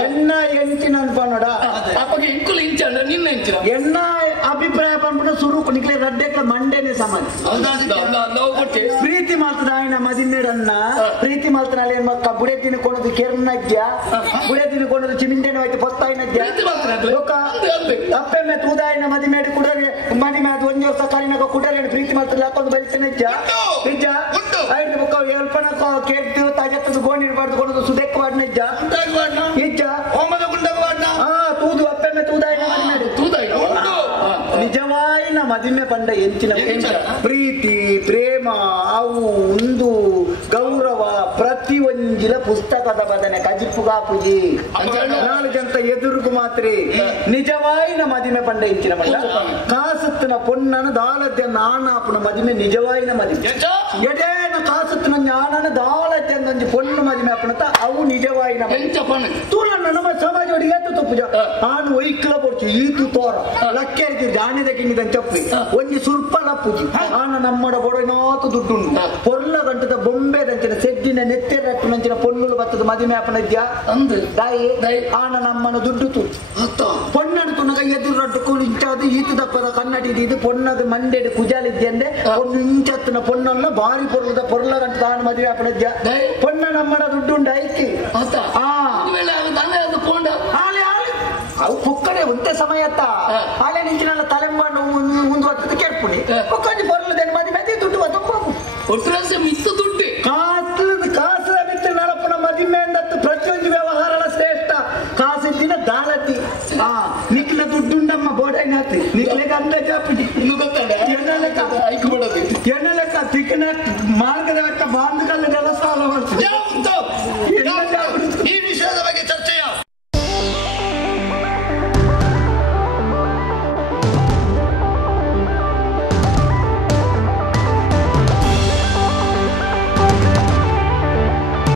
ಎನ್ನ ಎಂಚಿನ ಅನ್ಪನ್ನೋಡ ಅಪ್ಪಗೆ ಇಂಕುಲು ಇಂಚಂಡ ನಿನ್ನ ಇಂಚಿನ ಎನ್ನ ಅಭಿಪ್ರಾಯ ಪಂಪುಟ ಸುರು ನಿಕ್ಲೆ ರಡ್ಡೆಕ್ಲ ಮಂಡೇನೆ ಸಮಾನ ಪ್ರೀತಿ ಮಾಲ್ತದ ఆయన ಮದಿಮೇಡನ್ನ ಪ್ರೀತಿ ಮಾಲ್ತನ ಅಲ್ಲಿ ಮಕ್ಕ ಬುಡೆ ತಿನ್ಕೊಳ್ಳೋದು ಕೆರ್ನಜ್ಜ ಬುಡೆ ತಿನ್ಕೊಳ್ಳೋದು ಚಿಮಿಂಡೇನ ಆಯ್ತು ಪತ್ತಾಯಿನಜ್ಜ ಅಪ್ಪೆಮ್ಮೆ ತೂದಾಯಿನ ಮದಿಮೇಡು ಕುಡರೆ ಮದಿಮೆ ಅದು ಒಂದು ವರ್ಷ ಕಾಲಿನಾಗ ಕುಡರೆ ಪ್ರೀತಿ ಮಾಲ್ತಲ್ಲ ಹಾಕೊಂಡು ಬಲಿತನಜ್ಜ ನಿಜ ಆಯ್ತು ಬುಕ್ಕ ಎಲ್ಪನಕ್ಕ ಕೇಳ್ತು ತಾಜತ್ತದು ಗೋಣಿರ್ಬಾರ್ದು ಕೊಡೋದು ಸುದೆಕ್ಕ ವಾಡ್ನಜ್ಜ ನಿಜ ತೂದು ಅಪ್ಪೆಮ್ಮೆ ತೂದಾಯಿನ ಮದಿಮೇಡು ನಿಜವಾಯಿನ ಮದಿಮೆ ಪಂಡ ಎಂಚಿನ ಪ್ರೀತಿ ಪ್ರೇಮ ಅವು ಒಂದು ಗೌರವ ಪ್ರತಿ ಒಂಜಿಲ ಪುಸ್ತಕದ ಬದನೆ ಕಜಿಪ್ಪು ಕಾಪುಜಿ ನಾಲ್ಕು ಜನ ಎದುರುಗು ಮಾತ್ರ ನಿಜವಾಯಿನ ಮದಿಮೆ ಪಂಡ ಎಂಚಿನ ಪಂಡ ಕಾಸತ್ತಿನ ಪೊನ್ನನ ದಾಳದ್ಯ ನಾನಾಪುನ ಮದಿಮೆ ನಿಜವಾಯಿನ ಮದಿಮೆ ಎಡೇನ ಕಾಸತ್ತಿನ ಜ್ಞಾನನ ದಾಳದ್ಯ ಒಂಜಿ ಪೊಣ್ಣು ಮದಿಮೆ ಅಪ್ಪನತ ಅವು ನಿಜವಾಯಿನ ತೂರನ್ನ ನಮ್ಮ ಸಮಾಜ ಏತು ತಪ್ಪುಜ ನಾನು ಒಯ್ಕಲ ಪೊಡ್ಚು ಈತು ತೋರ ಲಕ್ಕೇರಿಕೆ ಜಾಣಿದ ಕಿಂಗಿದ ಚಪ್ಪಿ ಒಂಜಿ ಸುಲ್ಪ ಲಪ್ಪುಜಿ ಆನ ನಮ್ಮಡ ಬೊಡನಾತು ದುಡ್ಡುಂಡು ಪೊರ್ಲ ಗಂಟದ ಬೊಂಬೆ ದಂಚಿನ ಸೆಡ್ಡಿನ ನೆತ್ತೆ ರಟ್ಟು ನಂಚಿನ ಪೊನ್ನುಲು ಬತ್ತದ ಮದಿಮೆ ಅಪ್ಪನದ್ಯ ದಾಯಿ ಆನ ನಮ್ಮನ ದುಡ್ಡು ತು ಪೊಣ್ಣನು ತುನಗ ಎದುರು ರಡ್ಡು ಇಂಚಾದು ಈತು ದಪ್ಪದ ಕನ್ನಡಿ ಇದು ಪೊಣ್ಣದ ಮಂಡೆಡು ಕುಜಾಲಿದ್ಯಂದೆ ಒಂದು ಇಂಚತ್ತಿನ ಪೊಣ್ಣಲ್ಲ ಬಾರಿ ಪೊರ್ಲದ ಪೊರ್ಲ ಗಂಟದ ಆನ ಮದಿಮೆ ಅಪ್ಪನದ್ಯ ಪೊಣ್ಣ ನಮ್ಮನ ದುಡ್ಡುಂಡು ಐಕಿ ಅವು ಕುಕ್ಕಡೆ ಒಂದೇ ಸಮಯ ಹಾಲೆ ನಿಂಚಿನ ತಲೆಮಾಡು ಮುಂದುವರೆದ ಕೆರ್ಪುಡಿ ಕುಕ್ಕಡಿ ಬರಲದೇನು ಮದಿಮೆ ದುಡ್ಡು ಮಿತ್ತು ದುಡ್ಡು ಕಾಸು ಮಿತ್ತು ನಳಪನ ಮದಿಮೆ ಅಂದತ್ತು ಪ್ರತಿಯೊಂದು ವ್ಯವಹಾರ ಶ್ರೇಷ್ಠ ಕಾಸಿನ ದಾಳತಿ ನಿಕ್ಲ ದುಡ್ಡುಂಡಮ್ಮ ಬೋಡೈನಾತಿ ನಿಕ್ಲೆಗೆ ಅಂದಾಜು ಹಾಪಿಡಿ ಎಣ್ಣ ಲೆಕ್ಕ ತಿಕ್ಕನ ಮಾರ್ಗದ ಬಾಂಧುಗಳ